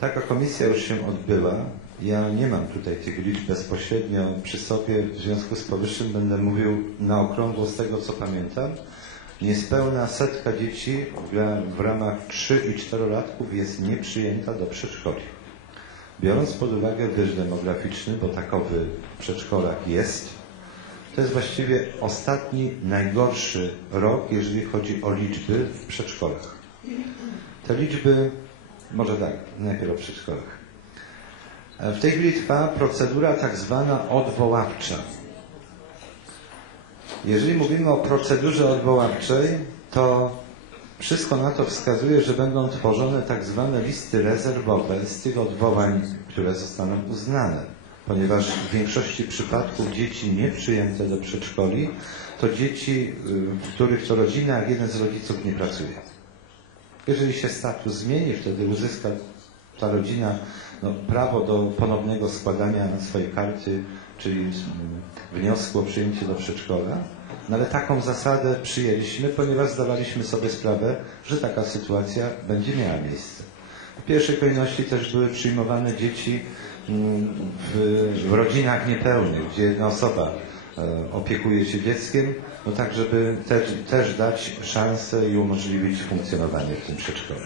Taka komisja już się odbyła. Ja nie mam tutaj tych liczb bezpośrednio przy sobie, w związku z powyższym będę mówił na okrągło z tego, co pamiętam. Niespełna setka dzieci w, ramach 3 i 4 latków jest nieprzyjęta do przedszkoli. Biorąc pod uwagę wyż demograficzny, bo takowy w przedszkolach jest, to jest właściwie ostatni, najgorszy rok, jeżeli chodzi o liczby w przedszkolach. Te liczby, może tak, najpierw o przedszkolach. W tej chwili trwa procedura tak zwana odwoławcza. Jeżeli mówimy o procedurze odwoławczej, to wszystko na to wskazuje, że będą tworzone tak zwane listy rezerwowe z tych odwołań, które zostaną uznane. Ponieważ w większości przypadków dzieci nieprzyjęte do przedszkoli to dzieci, w których to rodzinach jeden z rodziców nie pracuje. Jeżeli się status zmieni, wtedy uzyska ta rodzina no, prawo do ponownego składania swojej karty, czyli wniosku o przyjęcie do przedszkola. No ale taką zasadę przyjęliśmy, ponieważ zdawaliśmy sobie sprawę, że taka sytuacja będzie miała miejsce. W pierwszej kolejności też były przyjmowane dzieci w, w rodzinach niepełnych, gdzie jedna osoba opiekuje się dzieckiem, no tak, żeby te, też dać szansę i umożliwić funkcjonowanie w tym przedszkolu.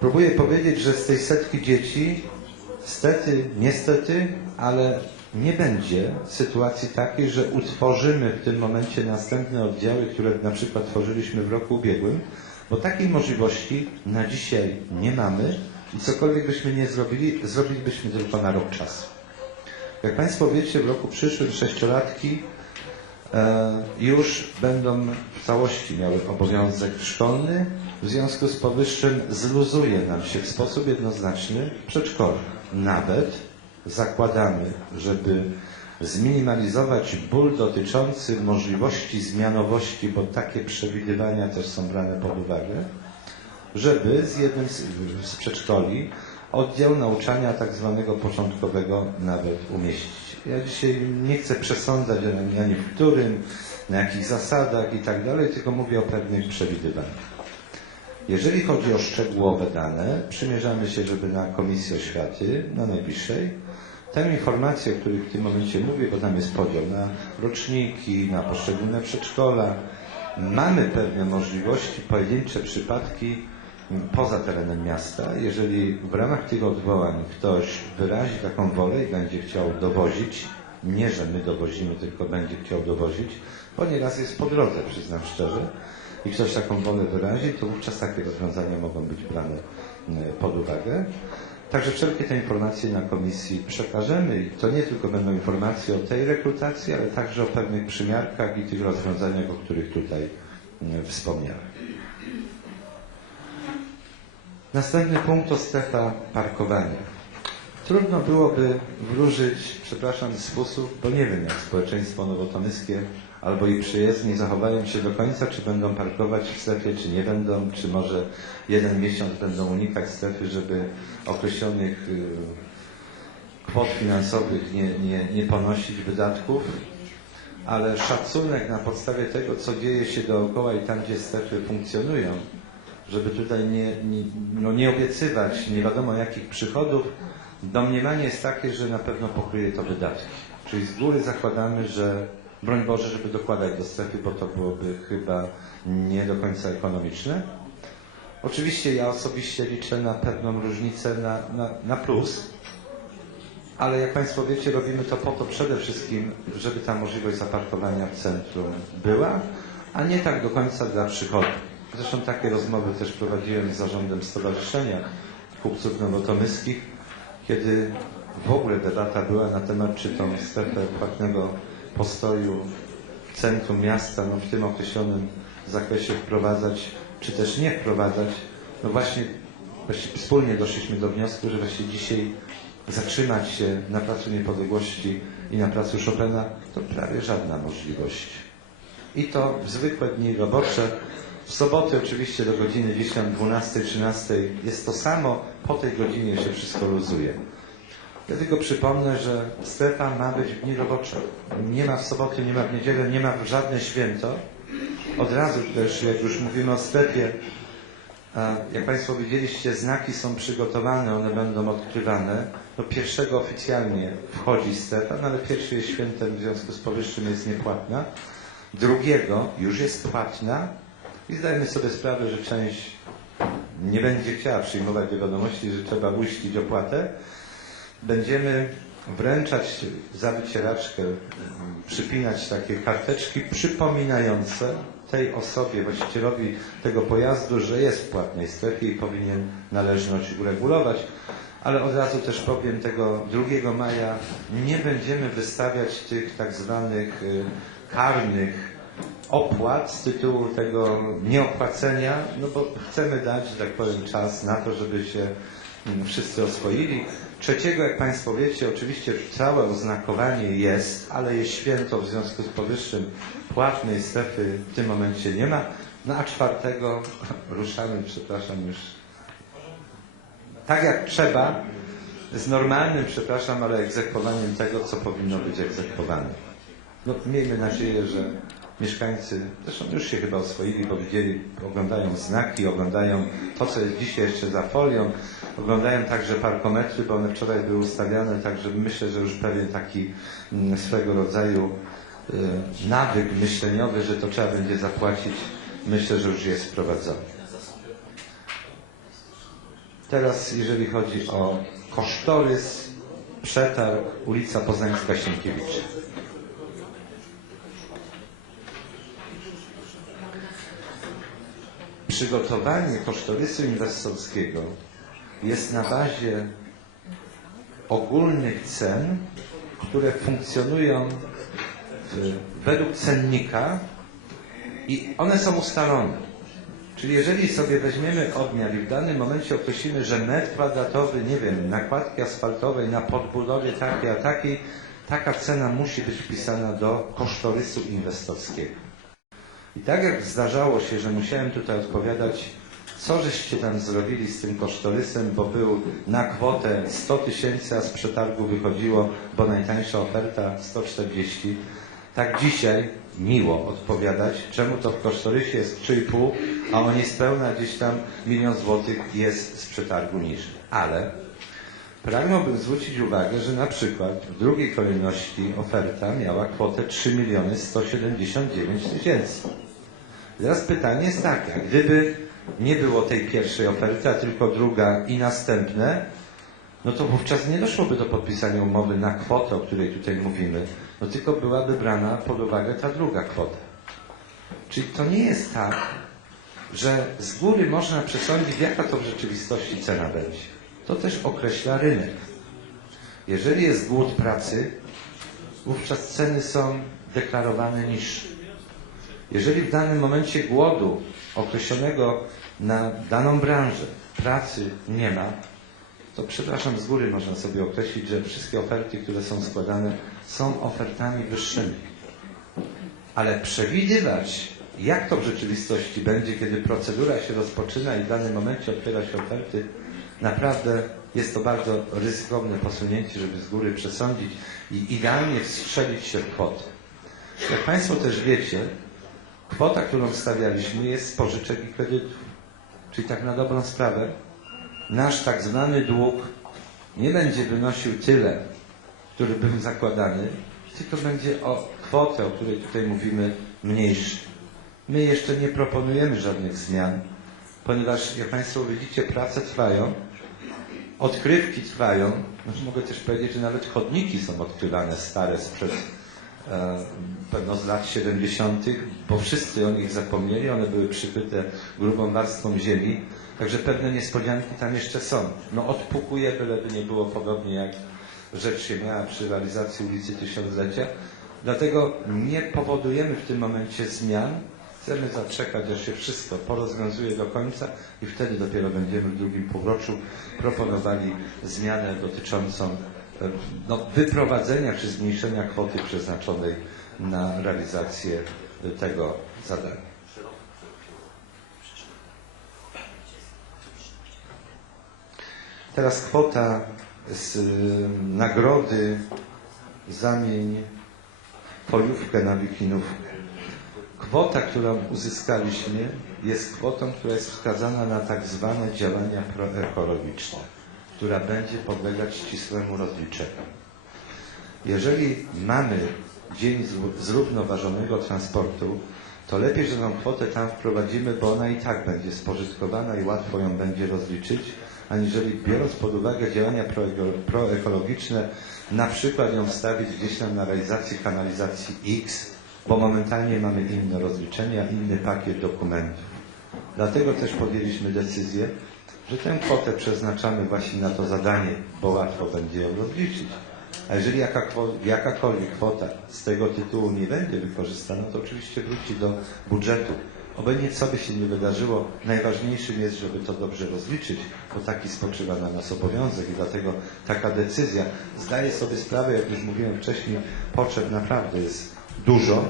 Próbuję powiedzieć, że z tej setki dzieci, stety, niestety, ale nie będzie sytuacji takiej, że utworzymy w tym momencie następne oddziały, które na przykład tworzyliśmy w roku ubiegłym, bo takiej możliwości na dzisiaj nie mamy i cokolwiek byśmy nie zrobili, zrobilibyśmy tylko na rok czasu. Jak Państwo wiecie, w roku przyszłym sześciolatki e, już będą w całości miały obowiązek szkolny, w związku z powyższym zluzuje nam się w sposób jednoznaczny przedszkole. Nawet zakładamy, żeby zminimalizować ból dotyczący możliwości zmianowości, bo takie przewidywania też są brane pod uwagę, żeby z jednym z, z przedszkoli oddział nauczania tak zwanego początkowego nawet umieścić. Ja dzisiaj nie chcę przesądzać ani w którym, na jakich zasadach i tak dalej, tylko mówię o pewnych przewidywaniach. Jeżeli chodzi o szczegółowe dane, przymierzamy się, żeby na Komisji Oświaty, na najbliższej, te informacje, o których w tym momencie mówię, bo tam jest podział na roczniki, na poszczególne przedszkola, mamy pewne możliwości, pojedyncze przypadki poza terenem miasta. Jeżeli w ramach tych odwołań ktoś wyrazi taką wolę i będzie chciał dowozić, nie, że my dowozimy, tylko będzie chciał dowozić, bo nieraz jest po drodze, przyznam szczerze, i ktoś taką wolę wyrazi, to wówczas takie rozwiązania mogą być brane pod uwagę. Także wszelkie te informacje na komisji przekażemy i to nie tylko będą informacje o tej rekrutacji, ale także o pewnych przymiarkach i tych rozwiązaniach, o których tutaj wspomniałem. Następny punkt to strefa parkowania. Trudno byłoby wróżyć, przepraszam, sposób, bo nie wiem, jak społeczeństwo nowotomyskie albo i przyjezdni zachowają się do końca, czy będą parkować w strefie, czy nie będą, czy może jeden miesiąc będą unikać strefy, żeby określonych kwot finansowych nie, nie, nie ponosić wydatków, ale szacunek na podstawie tego, co dzieje się dookoła i tam, gdzie strefy funkcjonują, żeby tutaj nie, nie, no nie obiecywać nie wiadomo jakich przychodów, domniemanie jest takie, że na pewno pokryje to wydatki. Czyli z góry zakładamy, że broń Boże, żeby dokładać do strefy, bo to byłoby chyba nie do końca ekonomiczne. Oczywiście ja osobiście liczę na pewną różnicę na, na, na plus, ale jak Państwo wiecie, robimy to po to przede wszystkim, żeby ta możliwość zaparkowania w centrum była, a nie tak do końca dla przychodu. Zresztą takie rozmowy też prowadziłem z zarządem Stowarzyszenia Kupców Nowotomyskich, kiedy w ogóle debata była na temat, czy tą strefę płatnego postoju w centrum miasta, no w tym określonym zakresie wprowadzać, czy też nie wprowadzać. No właśnie, właśnie wspólnie doszliśmy do wniosku, że właśnie dzisiaj zatrzymać się na Placu Niepodległości i na Placu Chopina to prawie żadna możliwość. I to w zwykłe dni robocze, w soboty oczywiście do godziny gdzieś tam 12-13 jest to samo, po tej godzinie się wszystko luzuje. Ja tylko przypomnę, że strefa ma być w dni robocze. Nie ma w soboty, nie ma w niedzielę, nie ma w żadne święto. Od razu też, jak już mówimy o strefie, Jak Państwo widzieliście, znaki są przygotowane, one będą odkrywane. No pierwszego oficjalnie wchodzi Stefan, ale pierwszy jest świętem, w związku z powyższym jest niepłatna. Drugiego już jest płatna i zdajemy sobie sprawę, że część nie będzie chciała przyjmować do wiadomości, że trzeba uiścić opłatę. Będziemy wręczać za wycieraczkę, przypinać takie karteczki przypominające tej osobie, właścicielowi tego pojazdu, że jest w płatnej strefie i powinien należność uregulować. Ale od razu też powiem, tego 2 maja nie będziemy wystawiać tych tak zwanych y, karnych opłat z tytułu tego nieopłacenia, no bo chcemy dać, że tak powiem, czas na to, żeby się mm, wszyscy oswoili. Trzeciego, jak Państwo wiecie, oczywiście całe oznakowanie jest, ale jest święto, w związku z powyższym płatnej strefy w tym momencie nie ma. No a czwartego ruszamy, przepraszam już, tak jak trzeba, z normalnym, przepraszam, ale egzekwowaniem tego, co powinno być egzekwowane. No, miejmy nadzieję, że mieszkańcy, zresztą już się chyba oswoili, bo widzieli, oglądają znaki, oglądają to, co jest dzisiaj jeszcze za folią, oglądają także parkometry, bo one wczoraj były ustawiane, także myślę, że już pewien taki mm, swego rodzaju y, nawyk myśleniowy, że to trzeba będzie zapłacić, myślę, że już jest wprowadzony. Teraz, jeżeli chodzi o kosztorys, przetarg, ulica Poznańska Przygotowanie kosztorysu inwestorskiego jest na bazie ogólnych cen, które funkcjonują w, według cennika i one są ustalone. Czyli jeżeli sobie weźmiemy odmiar i w danym momencie określimy, że metr kwadratowy, nie wiem, nakładki asfaltowej na podbudowie takiej a takiej, taka cena musi być wpisana do kosztorysu inwestorskiego. I tak jak zdarzało się, że musiałem tutaj odpowiadać, co żeście tam zrobili z tym kosztorysem, bo był na kwotę 100 tysięcy, a z przetargu wychodziło, bo najtańsza oferta 140. Tak dzisiaj miło odpowiadać, czemu to w kosztorysie jest 3,5, a on jest pełna gdzieś tam milion złotych jest z przetargu niższy. Ale pragnąłbym zwrócić uwagę, że na przykład w drugiej kolejności oferta miała kwotę 3 miliony 179 tysięcy. Teraz pytanie jest takie, gdyby nie było tej pierwszej oferty, a tylko druga i następne, no to wówczas nie doszłoby do podpisania umowy na kwotę, o której tutaj mówimy, no tylko byłaby brana pod uwagę ta druga kwota. Czyli to nie jest tak, że z góry można przesądzić, jaka to w rzeczywistości cena będzie. To też określa rynek. Jeżeli jest głód pracy, wówczas ceny są deklarowane niższe. Jeżeli w danym momencie głodu określonego na daną branżę pracy nie ma, to przepraszam, z góry można sobie określić, że wszystkie oferty, które są składane, są ofertami wyższymi. Ale przewidywać, jak to w rzeczywistości będzie, kiedy procedura się rozpoczyna i w danym momencie otwiera się oferty, naprawdę jest to bardzo ryzykowne posunięcie, żeby z góry przesądzić i idealnie wstrzelić się w kwotę. Jak Państwo też wiecie, kwota, którą wstawialiśmy jest z pożyczek i kredytów. Czyli tak na dobrą sprawę, nasz tak zwany dług nie będzie wynosił tyle, który był zakładany, tylko będzie o kwotę, o której tutaj mówimy, mniejszy. My jeszcze nie proponujemy żadnych zmian, ponieważ, jak Państwo widzicie, prace trwają, odkrywki trwają. Mogę też powiedzieć, że nawet chodniki są odkrywane stare sprzed pewno z lat 70., bo wszyscy o nich zapomnieli, one były przykryte grubą warstwą ziemi, także pewne niespodzianki tam jeszcze są. No odpukuje, byleby nie było podobnie jak rzecz się miała przy realizacji ulicy Tysiąclecia. Dlatego nie powodujemy w tym momencie zmian. Chcemy zaczekać, aż się wszystko porozwiązuje do końca i wtedy dopiero będziemy w drugim półroczu proponowali zmianę dotyczącą e, no, wyprowadzenia czy zmniejszenia kwoty przeznaczonej na realizację tego zadania. Teraz kwota z y, nagrody zamień foliówkę na wikinówkę. Kwota, którą uzyskaliśmy jest kwotą, która jest wskazana na tak zwane działania proekologiczne, która będzie podlegać ścisłemu rozliczeniu. Jeżeli mamy dzień zró- zrównoważonego transportu, to lepiej, że tą kwotę tam wprowadzimy, bo ona i tak będzie spożytkowana i łatwo ją będzie rozliczyć, aniżeli biorąc pod uwagę działania proeko- proekologiczne, na przykład ją wstawić gdzieś tam na realizację kanalizacji X, bo momentalnie mamy inne rozliczenia, inny pakiet dokumentów. Dlatego też podjęliśmy decyzję, że tę kwotę przeznaczamy właśnie na to zadanie, bo łatwo będzie ją rozliczyć. A jeżeli jakakolwiek kwota z tego tytułu nie będzie wykorzystana, to oczywiście wróci do budżetu. Obojętnie co by się nie wydarzyło, najważniejszym jest, żeby to dobrze rozliczyć, bo taki spoczywa na nas obowiązek i dlatego taka decyzja. Zdaję sobie sprawę, jak już mówiłem wcześniej, potrzeb naprawdę jest dużo,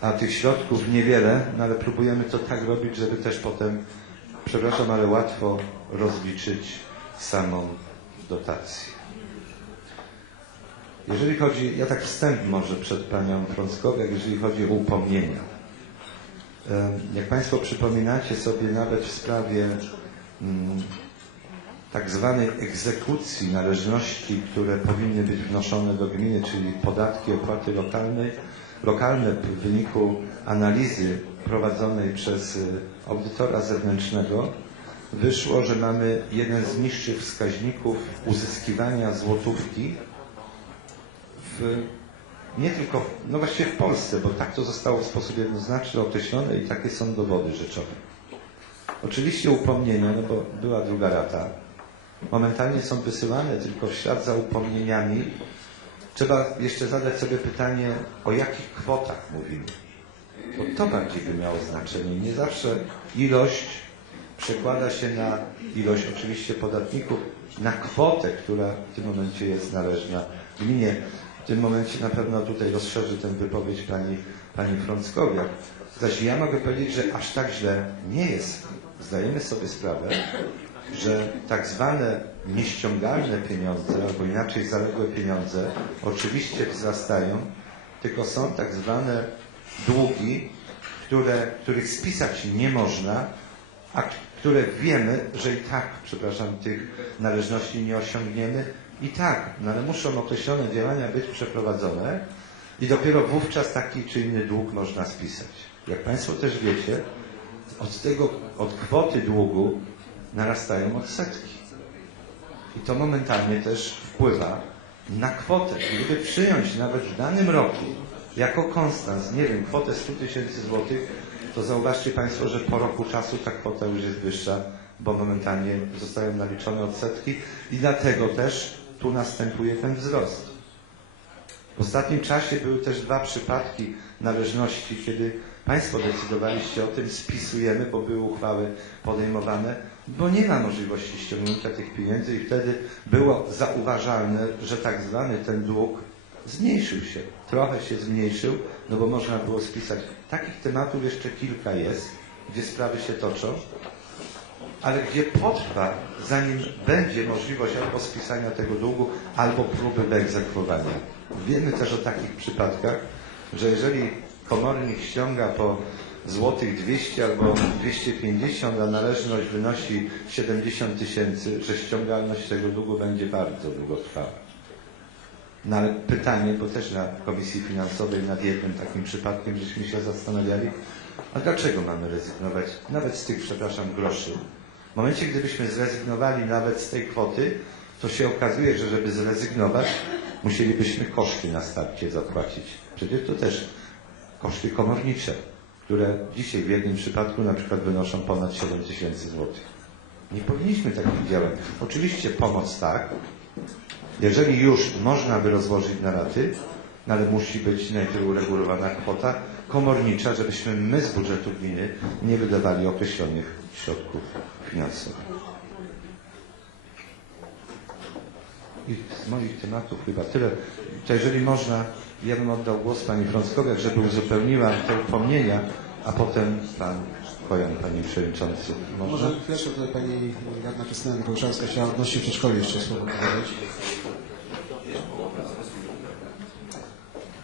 a tych środków niewiele, no ale próbujemy to tak robić, żeby też potem, przepraszam, ale łatwo rozliczyć samą dotację. Jeżeli chodzi, ja tak wstęp może przed Panią Frąckowiak, jeżeli chodzi o upomnienia. Jak Państwo przypominacie sobie nawet w sprawie mm, tak zwanej egzekucji należności, które powinny być wnoszone do gminy, czyli podatki, opłaty lokalnej, lokalne w wyniku analizy prowadzonej przez y, audytora zewnętrznego, wyszło, że mamy jeden z niższych wskaźników uzyskiwania złotówki w, nie tylko, no właściwie w Polsce, bo tak to zostało w sposób jednoznaczny określone i takie są dowody rzeczowe. Oczywiście upomnienia, no bo była druga rata, momentalnie są wysyłane tylko w ślad za upomnieniami. Trzeba jeszcze zadać sobie pytanie, o jakich kwotach mówimy. Bo to bardziej by miało znaczenie. Nie zawsze ilość przekłada się na ilość oczywiście podatników, na kwotę, która w tym momencie jest należna gminie. W tym momencie na pewno tutaj rozszerzy tę wypowiedź pani, pani Frąckowiak. Zaś ja mogę powiedzieć, że aż tak źle nie jest. Zdajemy sobie sprawę, że tak zwane nieściągalne pieniądze, albo inaczej zaległe pieniądze, oczywiście wzrastają, tylko są tak zwane długi, które, których spisać nie można, a które wiemy, że i tak, przepraszam, tych należności nie osiągniemy. I tak, no ale muszą określone działania być przeprowadzone i dopiero wówczas taki czy inny dług można spisać. Jak Państwo też wiecie, od tego, od kwoty długu narastają odsetki. I to momentalnie też wpływa na kwotę. Gdyby przyjąć nawet w danym roku jako konstans, nie wiem, kwotę 100 tysięcy złotych, to zauważcie Państwo, że po roku czasu ta kwota już jest wyższa, bo momentalnie zostają naliczone odsetki i dlatego też tu następuje ten wzrost. W ostatnim czasie były też dwa przypadki należności, kiedy Państwo decydowaliście o tym, spisujemy, bo były uchwały podejmowane, bo nie ma możliwości ściągnięcia tych pieniędzy i wtedy było zauważalne, że tak zwany ten dług zmniejszył się. Trochę się zmniejszył, no bo można było spisać. Takich tematów jeszcze kilka jest, gdzie sprawy się toczą, ale gdzie potrwa, zanim będzie możliwość albo spisania tego długu, albo próby wyegzekwowania. Wiemy też o takich przypadkach, że jeżeli komornik ściąga po złotych 200 albo 250, a należność wynosi 70 tysięcy, że ściągalność tego długu będzie bardzo długotrwała. No ale pytanie, bo też na Komisji Finansowej nad jednym takim przypadkiem żeśmy się zastanawiali, a dlaczego mamy rezygnować nawet z tych, przepraszam, groszy? W momencie, gdybyśmy zrezygnowali nawet z tej kwoty, to się okazuje, że żeby zrezygnować, musielibyśmy koszty na starcie zapłacić. Przecież to też koszty komornicze, które dzisiaj w jednym przypadku na przykład wynoszą ponad 7 tysięcy złotych. Nie powinniśmy takich działań. Oczywiście pomoc tak, jeżeli już można by rozłożyć na raty, no ale musi być najpierw uregulowana kwota komornicza, żebyśmy my z budżetu gminy nie wydawali określonych środków finansowych. I z moich tematów chyba tyle. To jeżeli można, ja bym oddał głos Pani Frąckowiak, żeby uzupełniła te upomnienia, a potem Pan Kojan, Panie Przewodniczący. Można? Może pierwsze tutaj pani radna Krystyna Mikołczewska chciała odnośnie przedszkoli jeszcze słowo powiedzieć.